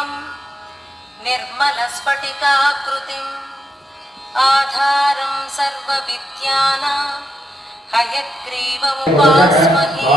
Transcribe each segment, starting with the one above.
देवम् निर्मलस्फटिकाकृतिम् आधारं सर्वविद्यानां हयग्रीवमुपास्महे।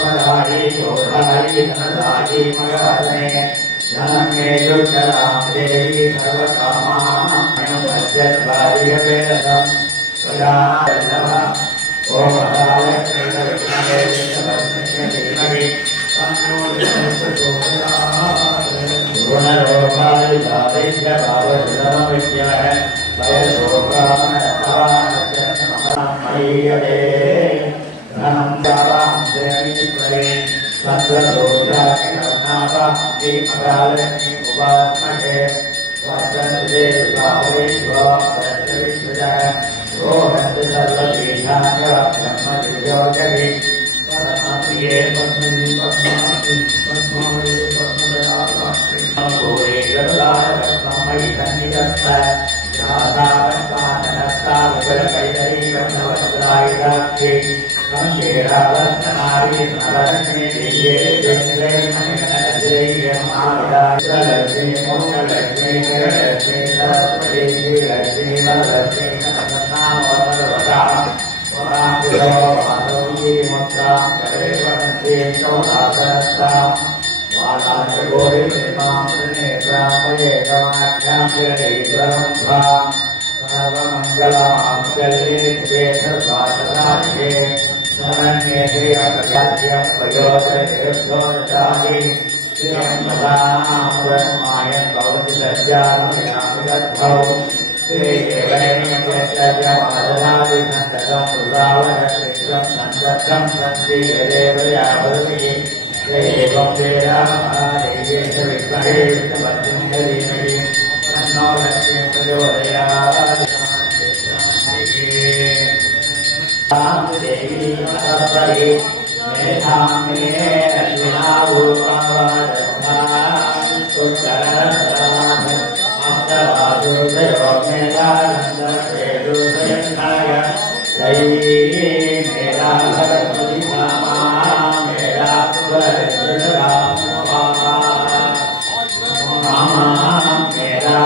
वराही गोधारी धनदायी मगाने धनमे दुर्जराम देवी सर्वकामां मज्जद्वार्य वेदं स्वजानवः ओम महालक्ष्मी विष्णवे विष्णुपत्न्ये धीमहि तन्नो प्रचोदयात् गुणरोगाय दारिद्र्य भावजनमविद्याः वयसोकामनस्तानमयीयते धनं दारां देवीश्वरे तत्रदोषानि कर्णापान्ति महालक्ष्मी उपात्मके वक्रन्दे भावे स्वापरश्विष्वजः रोहन्ति सर्वपीठानि ब्रह्मदिव्योजहि परमप्रिये पद्मिनि पद्मावति पद्मावति पद्मदयाकाश्री घोरे गरुडाय पद्ममयि सन्निधत्त राधावत्पादनस्ता विपुलकैतरी ब्रह्मवज्रायुधाक्षी गम्भीरावर्तनारी नरलक्ष्मी दिव्ये देन्द्रे मणिगणनजये महाविदायलक्ष्मी मोक्षलक्ष्मी जयलक्ष्मी सरस्वती श्रीलक्ष्मी वरलक्ष्मी नमस्नामोदरवदा वरांकुरो माधवी मुद्रां करे वदन्ति चौरासनस्तां वालाजगोरि प्रेमामृतनेत्रामये गमाख्यां जयैश्वरमुद्रां सर्वमङ्गलमाङ्गल्ये शिवे सर्वार्थसाधिके शरण्ये त्र्यम्बके वयोधरेभ्योऽर्चाहि त्र्यम्बकानामृतमायं भवति लज्जानुयामिदद्भौ श्रीकेवलेन्द्रमादरादिसन्ततं पुरावरकृष्णं सन्दत्तं सन्धिदेवयावरुणि एवं वेदामहादेवेश विद्महे विष्णुपत्न्यै धीमहि तन्नो लक्ष्मी प्रचोदयात् देवी सरस्वती मेधां मे दक्षिणाभूपावदत्तां सुचरसदां अष्टवादुर्दयो मेधानन्दसेदुसयन्नाय जयी मेधा सरस्वती मामा मेधा स्वरसुषदा मामा मेधा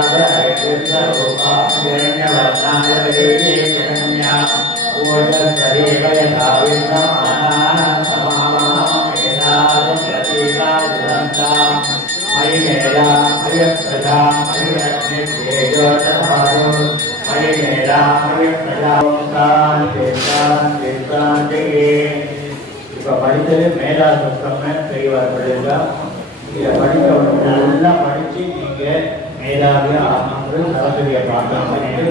स्वरूपा हिरण्यवर्णाय हिरण्या ओजस्वदेव यथा विष्णुमानानन्दमामा मेधां प्रतीकादिदन्तां मयि मेधा मयि प्रजा मयि अग्निर्तेजोतधारो मयि मेधा मयि प्रजा शान्ति शान्ति शान्तिः இப்போ படித்தது மேலா சுத்தம்னு தெரியவர்களா இதை படித்தவங்க நல்லா படித்து நீங்கள் மேலாவே ஆகணும்னு சரஸ்வதியை பார்க்கலாம் பண்ணிட்டு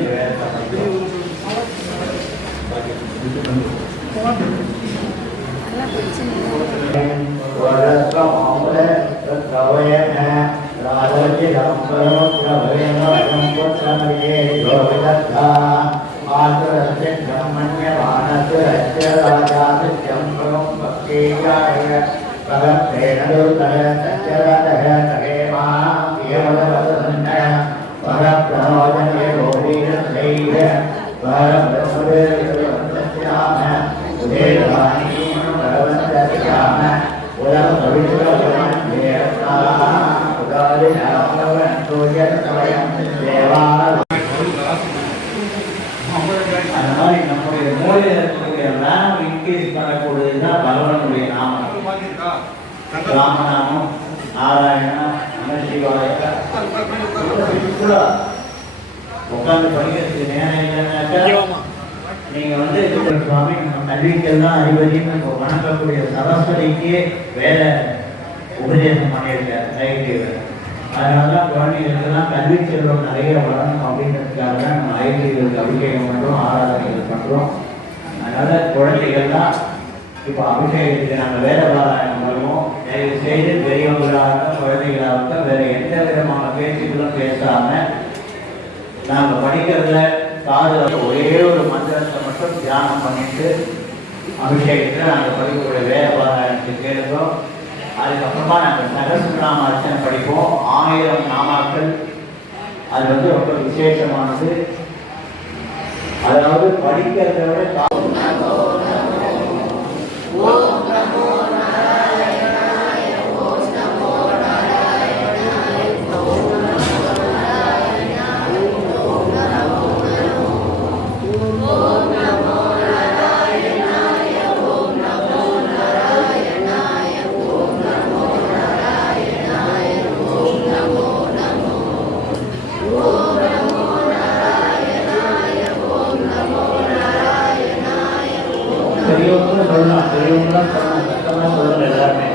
அந்த மாதிரி நம்முடைய மூலையில் இருக்கக்கூடிய ரேம் இன்க்ரீஸ் பண்ணக்கூடியதுதான் பகவானுடைய நாமம். ராமநாமம், நாராயணா, நமசிவாய உட்காந்து படிக்கிறதுக்கு நேரம் இல்லைன்னாக்கா நீங்க வந்து சுவாமி நம்ம கல்விக்கெல்லாம் அதிபதினு வணங்கக்கூடிய சரஸ்வதிக்கு வேற உபதேசம் பண்ணியிருக்காரு ஐடியில். அதனாலதான் குழந்தைகளுக்கெல்லாம் கல்வி செல்வம் நிறைய வளரணும் அப்படின்றதுக்காக தான் நம்ம ஐடிகளுக்கு அபிஷேகம் பண்ணுறோம், ஆராதனைகள் பண்ணுறோம். அதனால குழந்தைகள்லாம் இப்போ அபிஷேகத்துக்கு நாங்கள் வேத பாராயணம் பண்ணுவோம். தயவு செய்து பெரியவங்களாகட்டும் குழந்தைகளாகட்டும் வேற எந்த விதமான பேச்சுக்களும் பேசாம நாங்கள் படிக்கிறதுல காது ஒரே ஒரு மந்திரத்தை மட்டும் தியானம் பண்ணிட்டு அபிஷேகத்தில் நாங்கள் படிக்கக்கூடிய வேத பாராயணத்துக்கு கேட்கிறோம். அதுக்கப்புறமா நாங்கள் சகஸ்ரநாம அர்ச்சனை படிப்போம். 1000 நாமாக்கள். அது வந்து ரொம்ப விசேஷமானது. அதாவது படிக்கிறத விட பெரியவங்களும் சொல்லலாம், பெரியவங்களும் சொல்லலாம், சத்தமாக சொல்லணும் எல்லாருமே.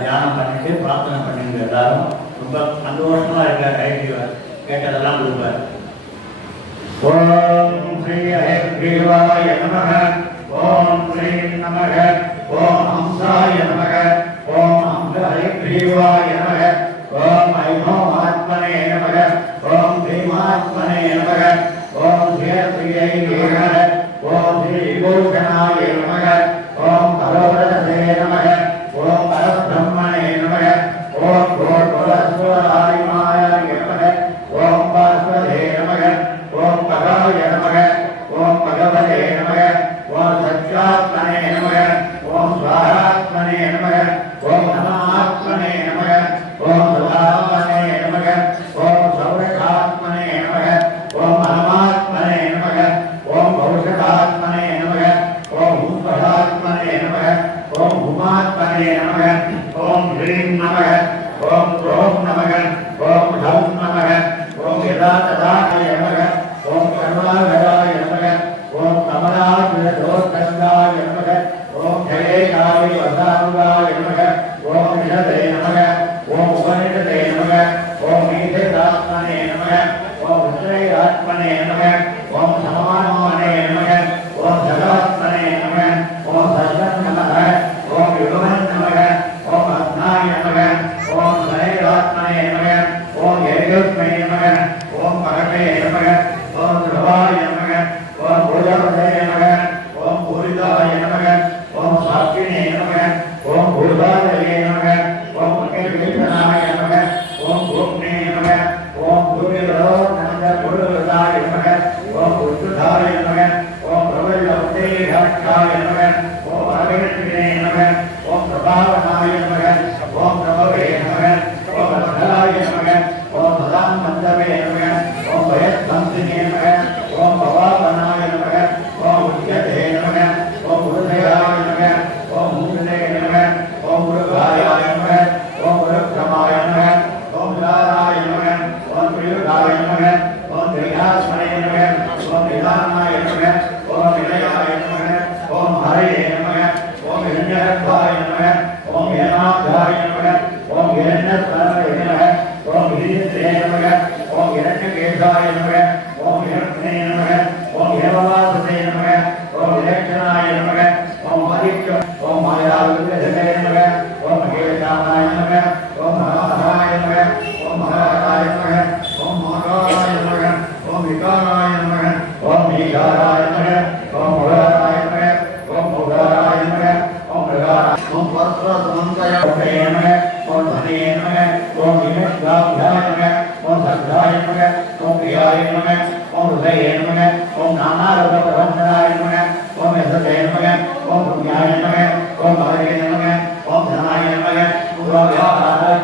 தியானம் பண்ணிட்டு பிரார்த்தனை பண்ணிட்டு எல்லாரும் ரொம்ப சந்தோஷமா இருக்க கேட்டதெல்லாம் கொடுப்பார். ஓம் ஸ்ரீ ஹயக்ரீவாய நமஹ, ஓம் ஸ்ரீ நமக, ஓம் ஹம்சாய நமக, ஓம் ஹம்ச ஹயக்ரீவாய நமக, ஓம் ஐமோமாத்மனே நமக, ஓம் ஸ்ரீமாத்மனே நமக, ஓம் ஸ்ரீயை நமக, ஓம் ஸ்ரீ விபூஷணாய நமக, ஓம் பரவரதே நமக, ஓம் பரபிரம்மணே நமக, ஓம் கோட்புரஸ்வராய நமக, ஓம் பாஸ்வதே நமக, ஓம் பகாய நமக, ஓம் பகவதே நமக, ஓம் சத்யாத்மனே நமக, ஓம் ஸ்வாராத்மனே நமக, ஓம் நமாத்மனே நமக, ஓம் சதாத்மனே நமக, ஓம் சௌரகாத்மனே நமக, ஓம் அனமாத்மனே நமக, ஓம் பௌஷகாத்மனே நமக, ஓம் ஹூபடாத்மனே நமக, ஓம் ஹுமாத்மனே நமக, ஓம் ஹ்ரீம் நமக, ஓம் க்ரோம் நமக, ஓம் டம் நமக, ஓம் யதா ததாய நமக, ஓம் கருணாகராய நமக, ஓம் கமலாஜலோத்கந்தாய நமக, ஓம் ஜெயகாரி வசானுகாய நமக, ஓம் நிஷதே நமக, ஓம் உபனிஷதே நமக, ஓம் நீதேதாத்மனே நமக, ஓம் ருத்ரைராத்மனே நமக, ஓம் சமானமனே நமக, ஓம் ஜகாத்மனே நமக, ஓம் சர்வன் நமக, ஓம் யுகவன் நமக, ஓம் அத்னாய நமக, ஓம் சரைராத்மனே நமக, ஓம் ஏகஸ்மை நமக, ஓம் பகவே நமக, ஓம் திரவாய நமக, ஓம் பூஜாவதே நமக, ஓம் பூரிதாய நமக, ஓம் சாக்கினே நமக, ஓம் பூர்வாதயே நமக, ஓம் விபீஷணாய நமக, ஓம் பூம்னே நமக, ஓம் பூரிலோ நமக பூர்வதாய நமக, ஓம் உத்ருதாய தேவவாசனே நமக ஓம் விலட்சணாய நமக ஓம் ஆதித்ய ஓம் மாயாவிதே நமக ஓம் மகேஷாய நமக ஓம் மகாராய நமக ஓம் மகாராய நமக ஓம் மகாராய நமக ஓம் விகாராய நமக ஓம் விகாராய நமக ஓம் மகாராய நமக ஓம் மகாராய நமக ஓம் மகாராய ஓம் பரஸ்பரமந்தய நமக ஓம் தனே நமக ஓம் விமேஷாய நமக ஓம் சத்தாய நமக ஓம் பிரியாய நமக ஓம் ஹிருதய நமக ஓம் நானாரூப பிரபந்தனாய நமக ஓம் யசதே நமக ஓம் புண்ணியாய நமக ஓம் பகவே நமக ஓம் தனாய நமக ஓம் வியாபாராய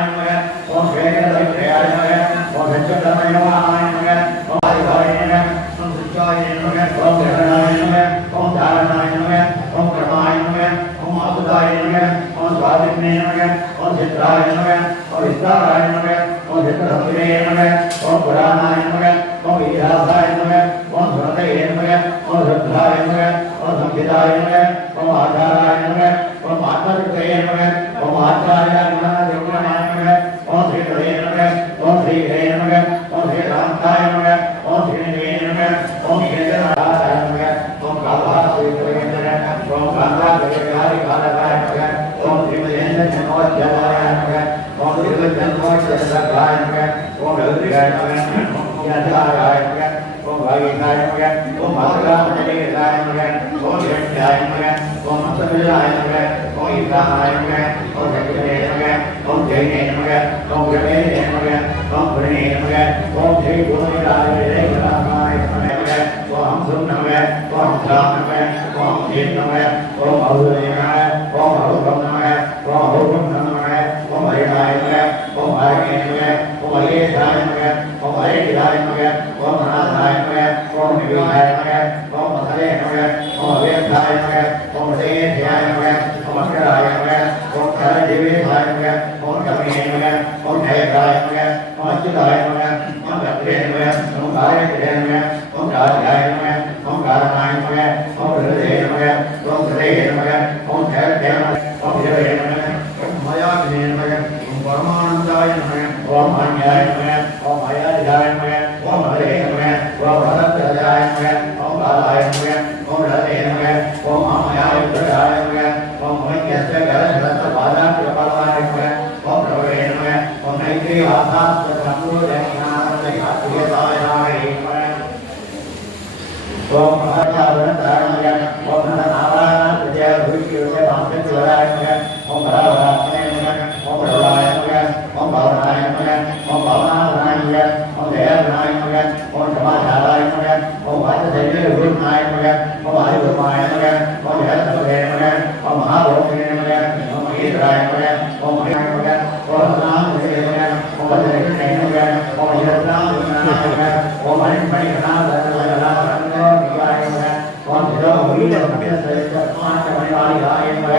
நமக ஓம் வேததயாய நமக ஓம் சச்சதமய நமக ஓம் ஆதிவாய நமக ஓம் சுச்சாய நமக ஓம் கிரணாய நமக ஓம் தாரணாய நமக ஓம் பிரமாய நமக ஓம் ஆசுதாய நமக ஓம் சுவாதித்மே நமக ஓம் சித்ராய நமக ஓம் விஸ்தாராய நமக ஓம் சித்தசம்விதே நமக ஓம் புராணாய நமக ஓம் வித்யாசாய நமக ஓம் சுரதயே நமக ஓம் ருத்ராய நமக ஓம் சம்ஹிதாய நமக ஓம் ஆச்சாராய நமக ஓம் ஆத்மருத்தயே நமக ஓம் ஆச்சார்யாய நமக ஓம் ஸ்ரீஹரே நமக ஓம் ஸ்ரீஹரே நமக ஓம் ஸ்ரீராமதாய நமக ஓம் ஸ்ரீநிவே நமக ஓம் கேந்திரநாதாய நமக ஓம் காபாஸ்ரீஹரே நமக ஓம் காந்தாகரிகாரி காலகாய நமக ஓம் ஸ்ரீமதேந்திர ஜன்மோத்யதாய நமக ஓம் ஸ்ரீமத்ஜன்மோத்யதாய நமக ஓம் ரகுதிகாய நமக ஓம் யதாய நமக ஓம் வாகிகாய நமக ஓம் மாதராமஜலிகாய நமக ஓம் யக்ஷாய நமக ஓம் அசமிலாய நமக ஓம் ஈசானாய நமக ஓம் சக்திரே நமக ஓம் ஜெயினே நமக ஓம் குருவே நமக ஓம் குருணே நமக ஓம் ஸ்ரீ குருவிராஜ விஜயராமாய நமக ஓம் ஹம்சும் நமக ஓம் சாம் நமக ஓம் ஜீன் நமக ஓம் அவுதே நமக ஓம் அவுகம் நமக ஓம் அவுகம் நமக ஓம் ஹரிநாய நமக ஓம் ஹரிணே நமக ஓம் ஹரியேசாய நமக ஓம் ஹரியாய நமக ஓம் அநாதாய நமக ஓம் நிவியாய நமக ஓம் மசலே நமக ஓம் அவேதாய நமக ஓம் தேயாய நமக ஓம் அக்கராய நமக ஓம் கரஜீவேசாய நமக ஓம் கமே நமக ஓம் ஜெயகாய நமக ஓம் அச்சுதாய நமக ஓம் கத்ரே நமக ஓம் காயத்ரே நமக ஓம் காரியாய நமக ஓம் காரணாய நமக ஓம் ஹிருதய நமக ஓம் ஹிருதய நமக ஓம் ஜெயதே நமக ஓம் ஹிருதய நமக ஓம் மாயாவினே நமக ஓம் பரமானந்தாய நமக ஓம் மான்யாய நமக ஓம் மாயாதிகாய நமக ஓம் ஹரே நமக ஓம் ஹரத்ரஜாய நமக ஓம் பாலாய நமக ஓம் ஹரே நமக ஓம் மாமயாய பிரகாய நமக ஓம் மொய்யஸ்ய கரசரத்த பாதாத்ய பாலாய நமக ஓம் பிரபவே நமக ஓம் நைத்ரி ஆசாஸ்ய சம்பூர்ண ஞானதாய நமக ஓம் மகாச்சாரணதாய நமக ஓம் நாராயண விஜய குருக்கிய வாசத்வராய நமக ஓம் பராவராத்மே நமக ஓம் பிரபலாய நமக ஓம் பவனாய நமக ஓம் பவனாய நமக ஓம் தேவனாய நமக ஓம் சமாச்சாராய நமக ஓம் வாசதேவே குருநாய நமக ஓம் ஆயுர்மாய நமக ஓம் ஜெயசபே நமக ஓம் மகாபோகே நமக ஓம் மகேந்திராய நமக ஓம் மகே நமக ஓம் நாமதே நமக ஓம் வஜ்ரகிருஷ்ணே நமக ஓம் யத்ராம் நமக ஓம் மணிமணி கணாதர ஓம் சிரோ வீர மகிழ சைத்த மாட்ட மணிவாரியாய நமக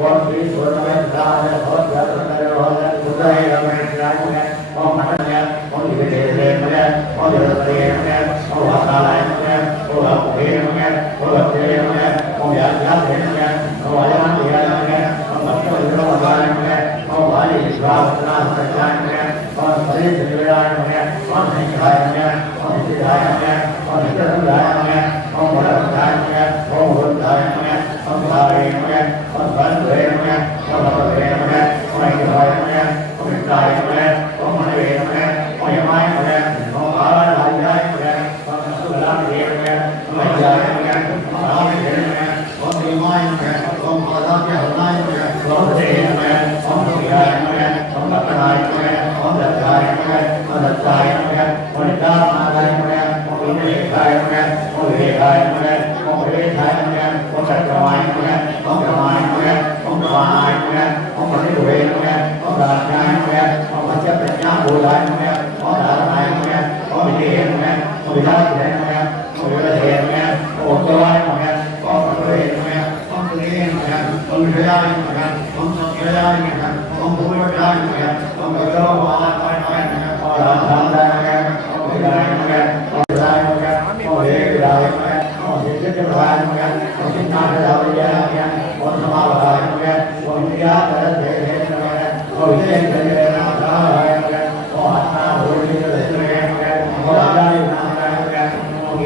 ஓம் ஸ்ரீ சுவர்ணமய தார பவத்வரதர ரோத சுதய ரமேஷ்ராய நமக ஓம் மனய ஓம் விஜயதே நமக ஓம் ஜெயதே நமக ஓம் வாசாலாய நமக ஓம் அபுகே நமக ஓம் வத்ரே நமக ஓம் யாத்யாதே நமக ஓம் வாஜாந்தியாய நமக ஓம் பக்தவத்ரவதாய நமக ஓம் வாலி விஸ்வாவத்ராய நமக ஓம் ஸ்ரீ திரிவிராய நமக ஓம் சைகாய நமக ஓம் சிதாய நமக ஓம் நித்யசந்தாய நமக ஓம் வரதாய நமக ஓம் வருதாய நமக ஓம் தாரே நமக ஓம் பரத்ரே நமக ஓம் பரத்ரே நமக ஓம் ஐகாய நமக ஓம் இந்தாய நமக ஓம் மனவே நமக ஓம் யமாய நமக ஓம் ஆராயாய நமக ஓம் சுகலாமதே நமக ஓம் ஐயாய நமக ஓம் ராமதே நமக ஓம் பீமாய நமக ஓம் ஆதாத்ய ஹரணாய நமக ஓம் தே நமக ஓம் சுகியாய நமக ஓம் பக்தனாய நமக ஓம் தத்தாய நமக ஓம் தத்தாய நமக ஓம் நிதானாய நமக ஓம் விவேகாய நமக ஓம் விவேகாய நமக ஓம் விவேகாய நமக ஓம் சத்ரமாய நமக ஓம் பிரமாய நமக ஓம் பிரமாணாய நமக ஓம் பரிதுவே நமக ஓம் ராஜ்யாய நமக ஓம் பஞ்சபிரஜா பூதாய நமக ஓம் தாரணாய நமக ஓம் விஜய நமக ஓம் விதாத்ரே நமக ஓம் விவதே நமக ஓம் உத்தவாய நமக ஓம் பிரபவே நமக ஓம் துரியே நமக ஓம் விஷயாய நமக ஓம் சத்யயாய நமக ஓம் பூர்வஜாய நமக ஓம் கௌரவாய நமக ஓம் ராஜாந்தாய நமக ஓம் விதாய நமக ஓம் விதாய நமக ஓம் வேதாய நமக ஓம் சித்திரவாய நமக ஓம் சின்னாதாய நமக ஓம் சமாவாய நமக ஓம் வித்யாதரதே நமக ஓம் விஜயேந்திரநாதாய நமக ஓம் ஆத்மா பூர்ணிதே நமக ஓம் ராஜாய நமக ஓம்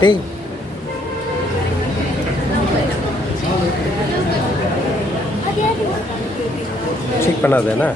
Hey. செக் பண்ணாதேண்ணா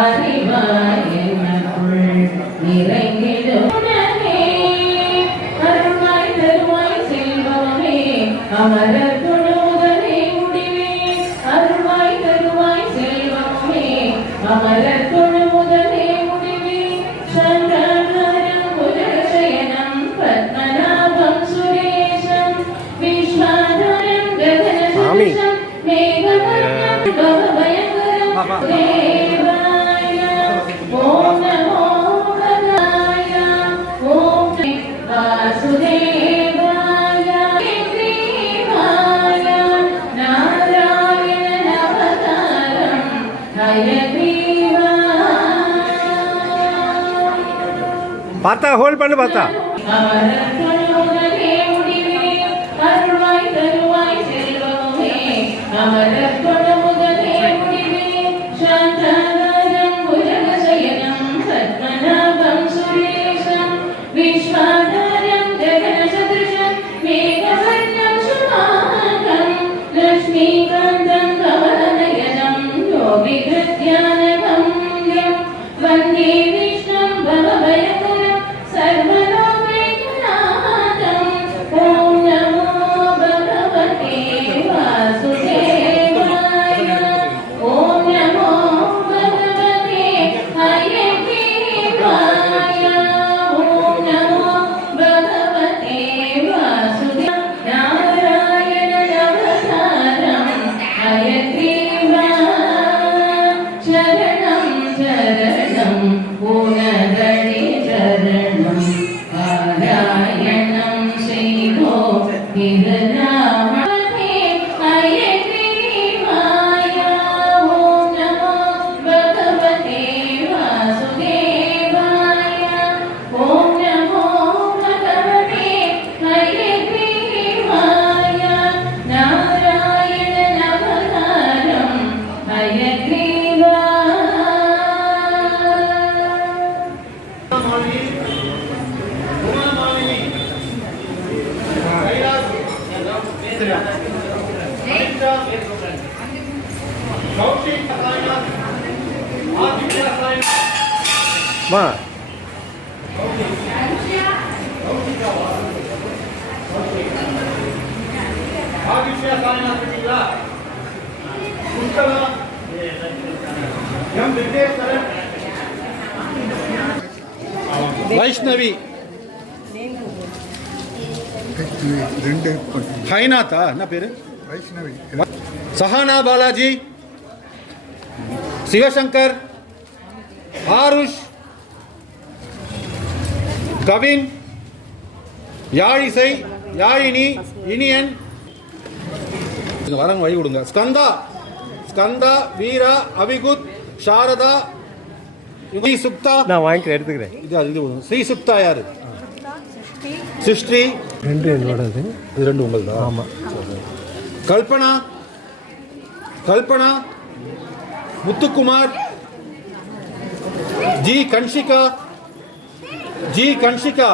அறிவாய் எனக்குள் நிறைந்திடும் உணவே. அருள்வாய் தருவாய் செல்வமே அமரர் தொழுதலே முடிவே. அருள்வாய் தருவாய் செல்வமே அமரர் தொழுதலே முடிவே. சங்கரரம் புரசயனம் பத்மநாபம் சுரேஷம் விஸ்வாதாரம் ககனசதசம் மேகவர்ணம் பவபயங்கரம் தேவாய. ஓம் நமோ பகவாய. ஓம் வாசுதேவாய. தேவாய நாராயண அவதாரம் ஹயக்ரீவா. பார்த்தா ஹோல்ட் பண்ணு பார்த்தா. அமரர் தொழுதலே முடிவே. அருள்வாய் தருவாய் செல்வமே அமரர் தொழுதலே முடிவே. சாந்தாகாரம் புஜகசயனம் பத்மநாபம் சுரேஷம் விஸ்வாதாரம் ஜகனசதசம் மேகவர்ணம் சுபாகம் லக்ஷ்மீகாந்தம் கமலநயனம் யோகிஹத்யானகம்யம் வந்தே விஷ்ணும் பவபயங்கரம் சர்வலோகைகநாதம். ஓம் நமோ பகவதே வாசுதேவாய. ஓம் நமோ பகவதே ஹயக்ரீவாய. ஓம் நமோ பகவதே வாசுதேவாய. நாராயண அவதாரம் ஹயக்ரீவா. சரணம் சரணம் உனதடி சரணம் பாராயணம் செய்தோ திருநாமமே ஹயக்ரீவாய. ஓம் நமோ பகவதே வாசுதேவாய. ஓம் நமோ பகவதே ஹயக்ரீவாய. நாராயண அவதாரம் ஹயக்ரீவா. மா வைஷ்ணவி ரெண்டு ஹைநாத்தா என்ன பேரு? வைஷ்ணவி சஹானா பாலாஜி, சிவசங்கர், ஆருஷ், கவின், யாழிசை, யாழினி, இனியன். வரங்க வழி விடுங்க. ஸ்கந்தா, ஸ்கந்தா, வீரா, அபிகுத், சாரதா, ஸ்ரீ சுப்தா. நான் வாங்கிக்கிறேன், எடுத்துக்கிறேன். இது விடுங்க. ஸ்ரீ சுப்தா யாரு? சிருஷ்டி. ரெண்டு என்னோடது. இது ரெண்டு உங்களுதா? ஆமாம். Kalpana, Kalpana, Muthukumar, G Kanshika, G Kanshika,